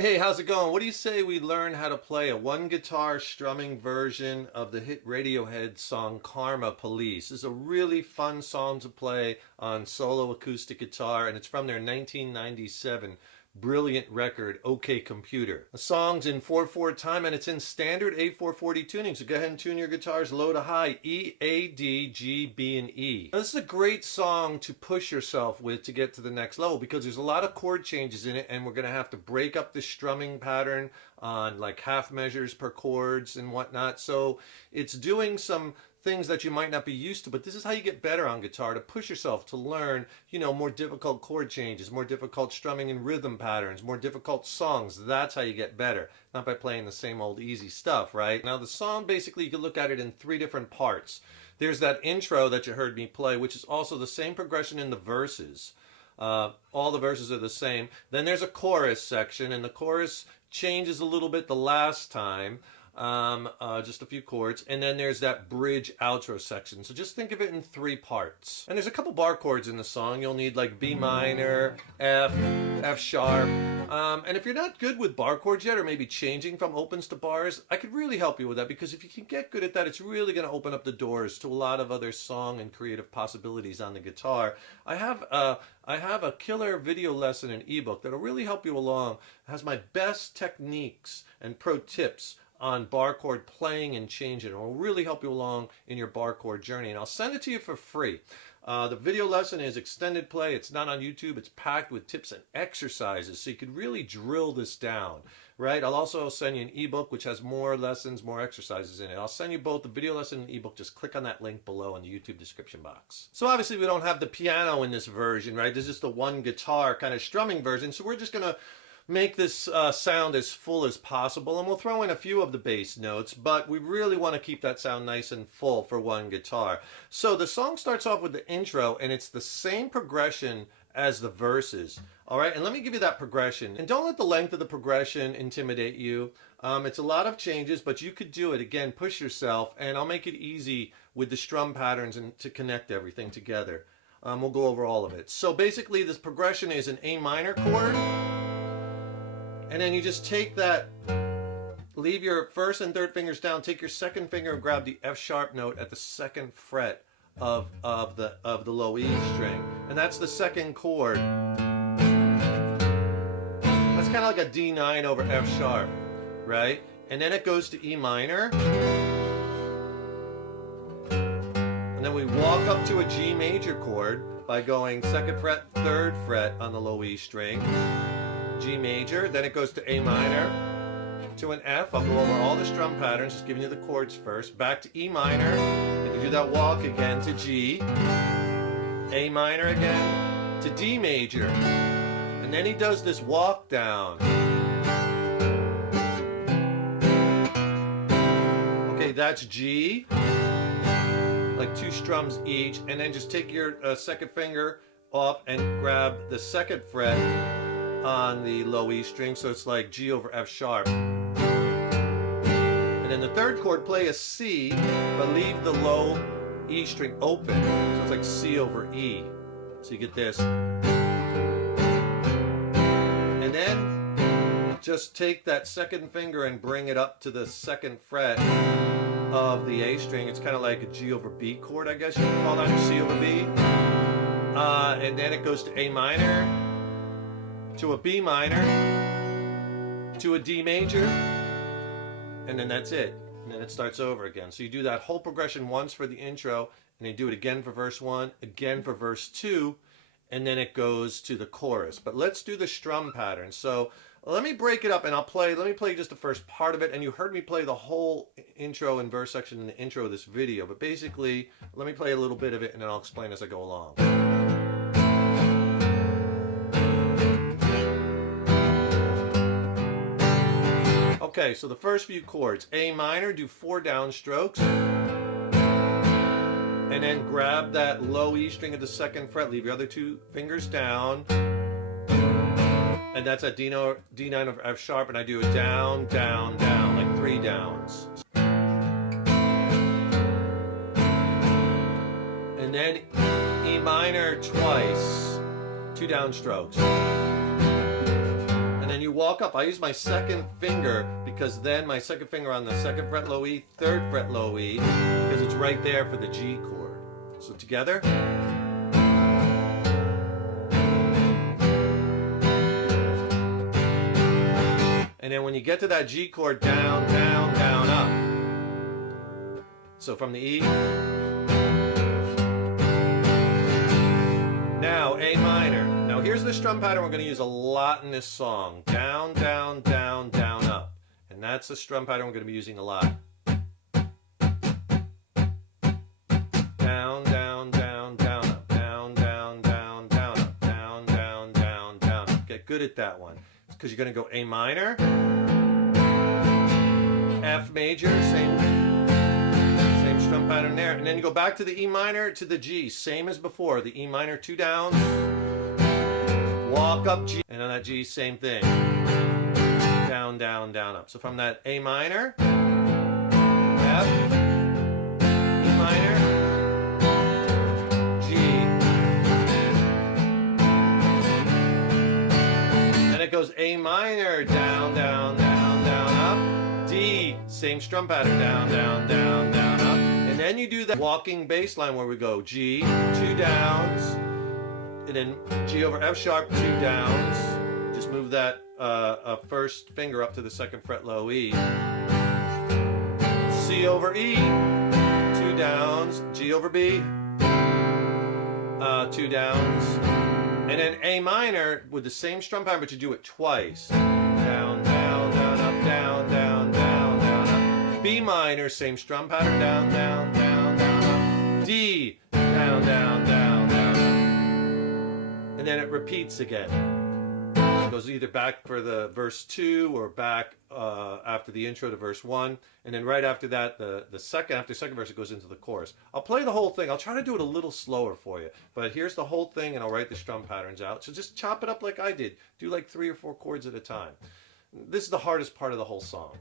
Hey, how's it going? What do you say we learn how to play a one guitar strumming version of the hit Radiohead song Karma Police? This is a really fun song to play on solo acoustic guitar, and it's from their 1997 brilliant record, OK Computer. The song's in 4/4 time, and it's in standard A440 tuning, so go ahead and tune your guitars low to high, E, A, D, G, B, and E. Now, this is a great song to push yourself with to get to the next level because there's a lot of chord changes in it, and we're going to have to break up the strumming pattern on like half measures per chords and whatnot. So it's doing some things that you might not be used to, but this is how you get better on guitar, to push yourself to learn, more difficult chord changes, more difficult strumming and rhythm patterns, more difficult songs. That's how you get better, not by playing the same old easy stuff, right? Now the song, basically you can look at it in three different parts. There's that intro that you heard me play, which is also the same progression in the verses. All the verses are the same. Then there's a chorus section, and the chorus changes a little bit the last time. Just a few chords, and then there's that bridge outro section. So just think of it in three parts. And there's a couple bar chords in the song. You'll need like B minor, F, F sharp. And if you're not good with bar chords yet, or maybe changing from opens to bars, I could really help you with that, because if you can get good at that, it's really going to open up the doors to a lot of other song and creative possibilities on the guitar. I have a killer video lesson and ebook that'll really help you along. It has my best techniques and pro tips on bar chord playing and changing. It will really help you along in your bar chord journey, and I'll send it to you for free. The video lesson is extended play. It's not on YouTube. It's packed with tips and exercises, so you can really drill this down, right? I'll also send you an ebook which has more lessons, more exercises in it. I'll send you both the video lesson and ebook. Just click on that link below in the YouTube description box. So obviously we don't have the piano in this version, right? This is the one guitar kind of strumming version, so we're just going to make this sound as full as possible, and we'll throw in a few of the bass notes, but we really want to keep that sound nice and full for one guitar. So the song starts off with the intro, and it's the same progression as the verses. All right, and let me give you that progression. And don't let the length of the progression intimidate you. It's a lot of changes, but you could do it. Again, push yourself, and I'll make it easy with the strum patterns and to connect everything together. We'll go over all of it. So basically this progression is an A minor chord, and then you just take that, leave your first and third fingers down, take your second finger and grab the F sharp note at the second fret of the low E string. And that's the second chord. That's kind of like a D9 over F sharp, right? And then it goes to E minor. And then we walk up to a G major chord by going second fret, third fret on the low E string. G major, then it goes to A minor, to an F. I'll go over all the strum patterns, just giving you the chords first. Back to E minor, and you do that walk again to G, A minor again, to D major, and then he does this walk down. Okay, that's G, like two strums each, and then just take your second finger off and grab the second fret on the low E string, so it's like G over F sharp. And then the third chord, play a C, but leave the low E string open, so it's like C over E. So you get this. And then just take that second finger and bring it up to the second fret of the A string. It's kind of like a G over B chord, I guess you can call that, or C over B. And then it goes to A minor, to a B minor, to a D major, and then that's it. And then it starts over again. So you do that whole progression once for the intro, and then you do it again for verse 1, again for verse 2, and then it goes to the chorus. But let's do the strum pattern. So let me break it up, and let me play just the first part of it, and you heard me play the whole intro and verse section in the intro of this video, but basically, let me play a little bit of it, and then I'll explain as I go along. Okay, so the first few chords, A minor, do 4 downstrokes, and then grab that low E string at the second fret, leave your other two fingers down, and that's a D9 over F sharp, and I do a down, down, down, like 3 downs. And then E minor twice, 2 downstrokes. And then you walk up. I use my second finger because then my second finger on the second fret low E, third fret low E, because it's right there for the G chord. So together. And then when you get to that G chord, down, down, down, up. So from the E. Now A minor. Now here's the strum pattern we're going to use a lot in this song. Down, down, down, down, up. And that's the strum pattern we're going to be using a lot. Down, down, down, down, up. Down, down, down, down, up. Down, down, down, down, up. Get good at that one. Because you're going to go A minor, F major, same strum pattern there, and then you go back to the E minor to the G, same as before. The E minor, 2 downs, walk up G, and on that G, same thing. Down, down, down, up. So from that A minor, F, E minor, G. Then it goes A minor, down, down, down, down, up. D, same strum pattern, down, down, down, down, up. And then you do that walking bass line where we go G, 2 downs, and then G over F sharp, 2 downs. Just move that first finger up to the second fret low E. C over E, 2 downs, G over B, 2 downs. And then A minor with the same strum pattern, but you do it twice. Down, down, down, up, down, down, down, down, up. B minor, same strum pattern, down, down, down, down, up. D, down, down, down, down, up. And then it repeats again. It goes either back for the verse 2 or back after the intro to verse 1. And then right after that, after second verse, it goes into the chorus. I'll play the whole thing. I'll try to do it a little slower for you. But here's the whole thing, and I'll write the strum patterns out. So just chop it up like I did. Do like 3 or 4 chords at a time. This is the hardest part of the whole song.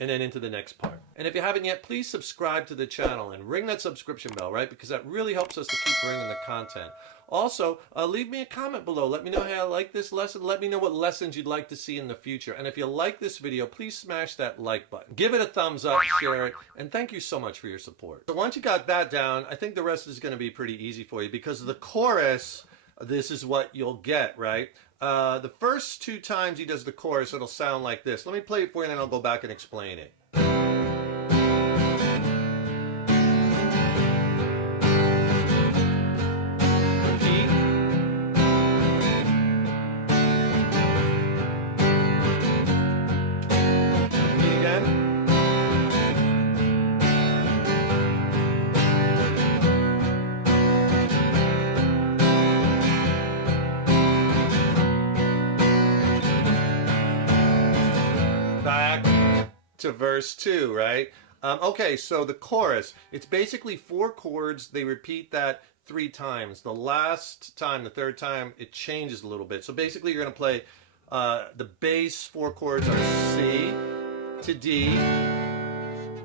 And then into the next part. And if you haven't yet, please subscribe to the channel and ring that subscription bell, right? Because that really helps us to keep bringing the content. Also, leave me a comment below. Let me know how you like this lesson. Let me know what lessons you'd like to see in the future. And if you like this video, please smash that like button. Give it a thumbs up, share it, and thank you so much for your support. So once you got that down, I think the rest is going to be pretty easy for you because the chorus, this is what you'll get, right? The first 2 times he does the chorus, it'll sound like this. Let me play it for you and then I'll go back and explain it. Repeat. Repeat again. Back to verse 2, right? Okay, so the chorus, it's basically 4 chords. They repeat that 3 times. The last time, the third time, it changes a little bit. So basically you're going to play the bass 4 chords are C to D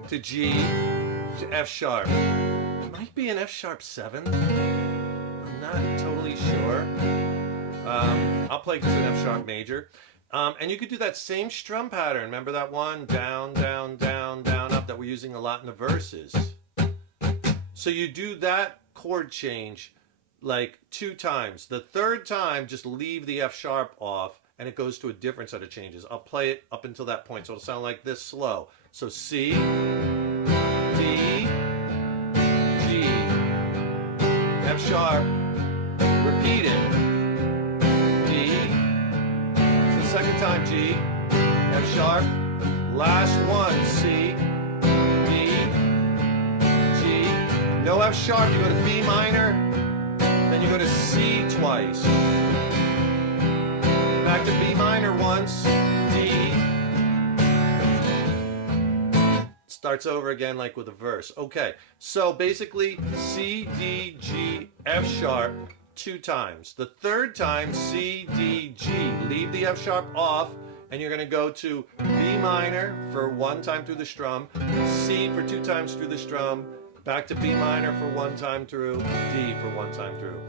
to G to F sharp. It might be an F sharp 7. I'm not totally sure. I'll play just an F sharp major. And you could do that same strum pattern. Remember that one? Down, down, down, down, up that we're using a lot in the verses. So you do that chord change like 2 times. The third time, just leave the F sharp off and it goes to a different set of changes. I'll play it up until that point. So it'll sound like this slow. So C, D, G, F sharp, repeat it. Second time G, F sharp, last one C, D, G, no F sharp, you go to B minor, then you go to C twice. back to B minor once, D. Starts over again like with a verse. Okay, so basically C, D, G, F sharp 2 times. The third time, C, D, G. Leave the F sharp off, and you're going to go to B minor for 1 time through the strum, C for 2 times through the strum, back to B minor for 1 time through, D for 1 time through.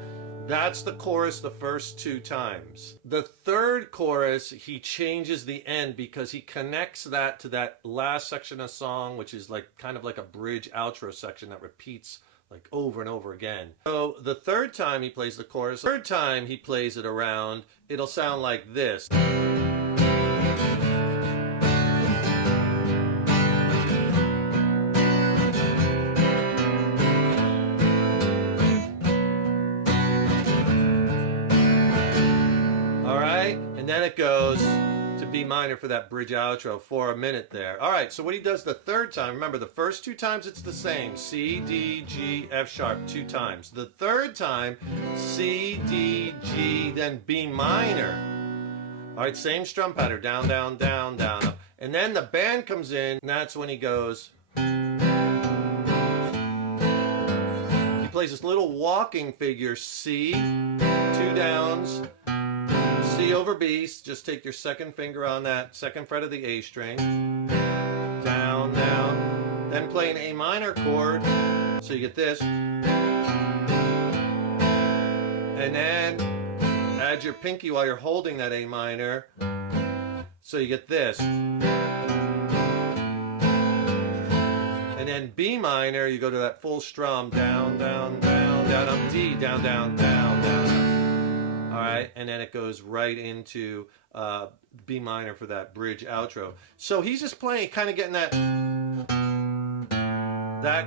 That's the chorus the first 2 times. The third chorus, he changes the end because he connects that to that last section of song, which is like kind of like a bridge outro section that repeats like over and over again. So the third time he plays the chorus, the third time he plays it around, it'll sound like this. And then it goes to B minor for that bridge outro for a minute there. All right, so what he does the third time, remember the first 2 times it's the same. C, D, G, F sharp 2 times. The third time, C, D, G, then B minor. All right, same strum pattern, down, down, down, down, up. And then the band comes in, and that's when he goes. He plays this little walking figure, C, 2 downs, C over B, just take your second finger on that second fret of the A string, down, down, then play an A minor chord, so you get this, and then add your pinky while you're holding that A minor, so you get this, and then B minor, you go to that full strum, down, down, down, down, up, D, down, down, down, down, up. All right, and then it goes right into B minor for that bridge outro. So he's just playing, kind of getting that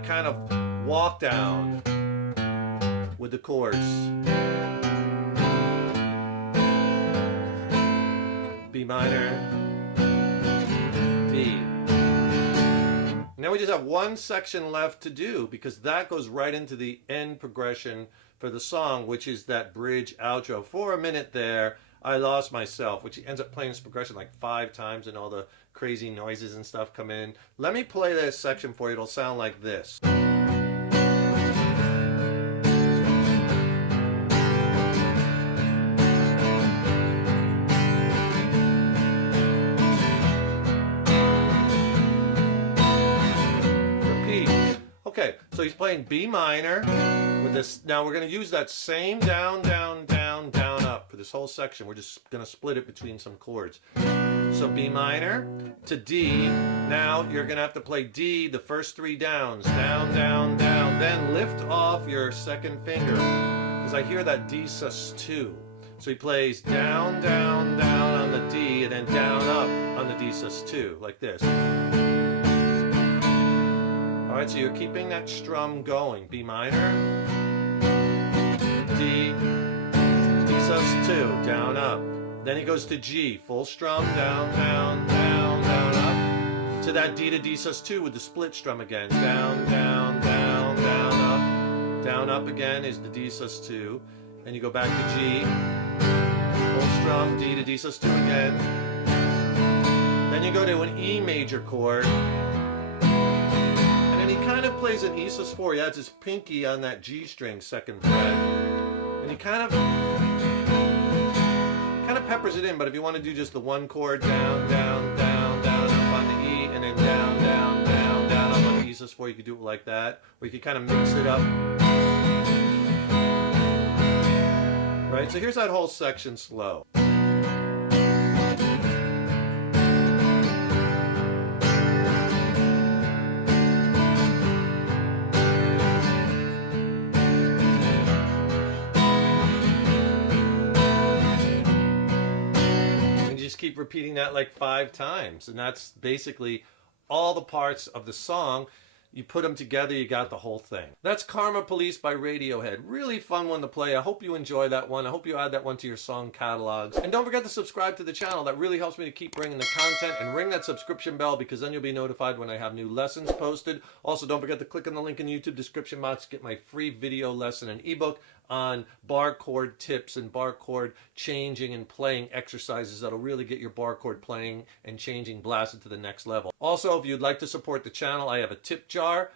kind of walk down with the chords. B minor, D. Now we just have 1 section left to do because that goes right into the end progression for the song, which is that bridge outro. For a minute there, I lost myself, which ends up playing this progression like 5 times and all the crazy noises and stuff come in. Let me play this section for you. It'll sound like this. Repeat. Okay, so he's playing B minor. This, now we're going to use that same down, down, down, down, up for this whole section. We're just going to split it between some chords. So B minor to D. Now you're going to have to play D the first 3 downs. Down, down, down. Then lift off your second finger. Because I hear that D sus2. So he plays down, down, down on the D and then down, up on the D sus2. Like this. All right, so you're keeping that strum going. B minor, D, D sus2, down, up. Then he goes to G, full strum, down, down, down, down, up. To that D to D sus2 with the split strum again. Down, down, down, down, up. Down, up again is the D sus2. And you go back to G, full strum, D to D sus2 again. Then you go to an E major chord. He kind of plays an E sus4. He adds his pinky on that G string second fret. And he kind of peppers it in, but if you want to do just the 1 chord, down, down, down, down, up on the E, and then down, down, down, down, up on the E sus4, you could do it like that. Or you could kind of mix it up. Right, so here's that whole section slow. Keep repeating that like 5 times, and that's basically all the parts of the song. You put them together, you got the whole thing. That's Karma Police by Radiohead. Really fun one to play. I hope you enjoy that one. I hope you add that one to your song catalogs. And don't forget to subscribe to the channel. That really helps me to keep bringing the content, and ring that subscription bell because then you'll be notified when I have new lessons posted. Also, don't forget to click on the link in the YouTube description box to get my free video lesson and ebook. on bar chord tips and bar chord changing and playing exercises that'll really get your bar chord playing and changing blasted to the next level. Also, if you'd like to support the channel, I have a tip jar,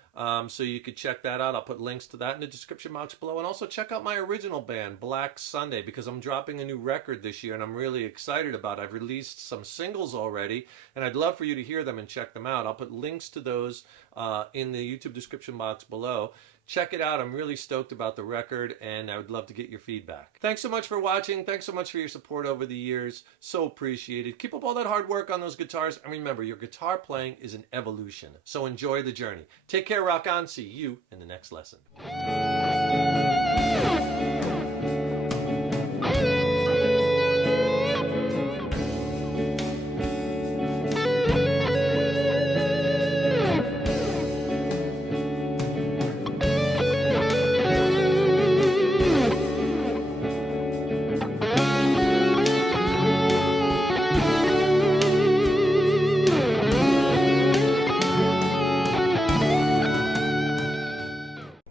so you could check that out. I'll put links to that in the description box below. And also check out my original band, Black Sunday, because I'm dropping a new record this year and I'm really excited about it. I've released some singles already, and I'd love for you to hear them and check them out. I'll put links to those in the YouTube description box below. Check it out. I'm really stoked about the record, and I would love to get your feedback. Thanks so much for watching. Thanks so much for your support over the years. So appreciated. Keep up all that hard work on those guitars. And remember, your guitar playing is an evolution. So enjoy the journey. Take care, rock on. See you in the next lesson.